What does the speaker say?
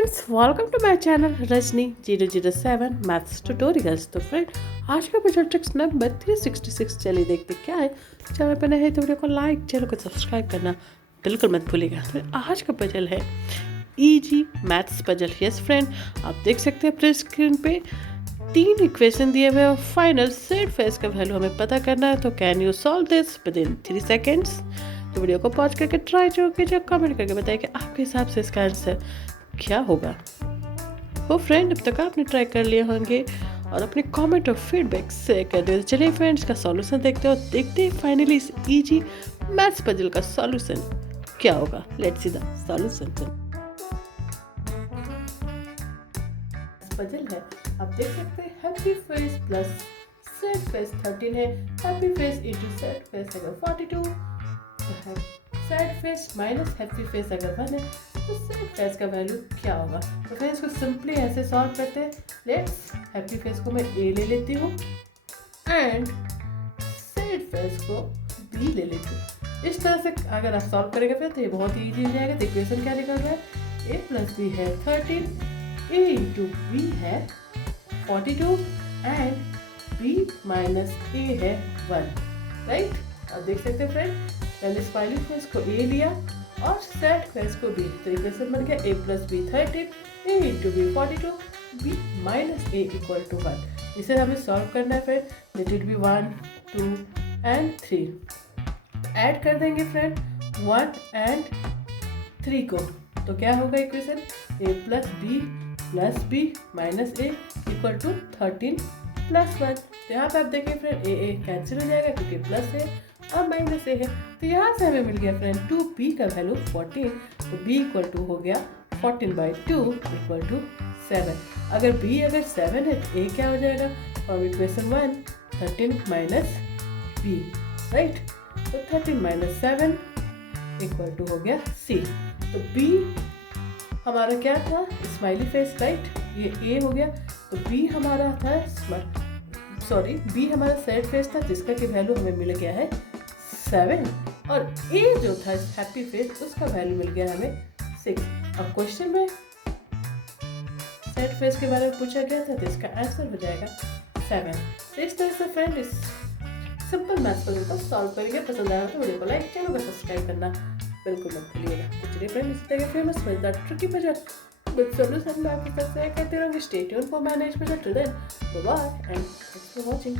Friends, welcome to my channel Rajni 007 maths tutorials. तो friend, आज का पजल ट्रिक्स नंबर 366 चलिए देखते क्या है। चैनल पर नए हैं तो वीडियो को लाइक, चैनल को सब्सक्राइब करना बिल्कुल मत भूलिएगा। तो आज का पजल है easy maths puzzle. Yes friend, आप देख सकते हैं अपने स्क्रीन पे 3 इक्वेशन दिए हुए और फाइनल सेट फेस का वैल्यू हमें पता करना है। तो can you solve this with in 3 seconds. तो वीडियो को पॉज करके ट्राई जो कीजिए, कमेंट करके बताइए कि आपके हिसाब से इसका आंसर क्या होगा। वो फ्रेंड, अब तक आपने ट्राई कर लिए होंगे और अपने कमेंट और फीडबैक शेयर कर दिए। चलिए फ्रेंड्स, का सॉल्यूशन देखते हो, देखते हैं फाइनली इस इजी मैथ्स पजल का सॉल्यूशन क्या होगा। Let's see the solution. Puzzle है, आप देख सकते हैं happy face plus set face 13 है। Happy face into set face अगर 42, तो है set face minus happy face अगर 1 है तो सेट फेस का वैल्यू क्या होगा। तो फिर इसको सिंपली ऐसे सॉल्व करते हैं। लेट्स हैप्पी फेस को मैं ए ले लेती हूँ एंड सेट फेस को बी ले लेती हूँ। इस तरह से अगर आप सॉल्व करेंगे फिर तो ये बहुत ही ईजी हो जाएगा। तो इक्वेशन क्या निकल रहा है, ए प्लस बी है 13, ए इंटू बी है 42 एंड बी माइनस ए है 1। राइट, आप देख सकते हैं फ्रेंड, पहले स्माइली फेस को ए लिया और सेट फेस को बी। तो इक्वेशन बन गया A plus B 13, A into B 42, B minus A equal to 1। इसे हमें सॉल्व करना है। फिर let it be 1, 2 and 3 add कर देंगे फ्रेंड 1 एंड 3 को। तो क्या होगा equation, A plus B minus A equal to 13 plus 1। तो यहाँ पे आप देखिए फ्रेंड, ए कैंसिल हो जाएगा क्योंकि प्लस है और माइनस ए है। तो यहाँ से हमें मिल गया फ्रेंड 2b का वैल्यू 14। तो b इक्वल टू हो गया 14/2 इक्वल टू 7। अगर b अगर 7 है तो a क्या हो जाएगा, और इक्वेशन 1 13 माइनस b। राइट, तो 13 माइनस 7 इक्वल टू हो गया c। तो b हमारा क्या था, स्माइली फेस। राइट, ये a हो गया। तो b हमारा था b हमारा सेट फेस था जिसका की वैल्यू हमें मिल गया है 7 और a जो था हैप्पी फेस उसका वैल्यू मिल गया हमें 6। अब क्वेश्चन में सेट फेस के बारे में पूछा गया था तो इसका आंसर हो जाएगा 7। तो इस तरह से फ्रेंड इस सिंपल मैथ्स पजल को सॉल्व करेंगे। पसंद आया तो वीडियो को लाइक, चैनल को सब्सक्राइब करना बिल्कुल मत भूलिएगा। तो चलिए फ्रेंड, इस तरह के फेमस मजेदार ट्रिकी पजल विद सॉल्यूशन आपके साथ शेयर करते रहेंगे। Stay tuned for my next puzzle. Till then, bye bye and thanks for watching.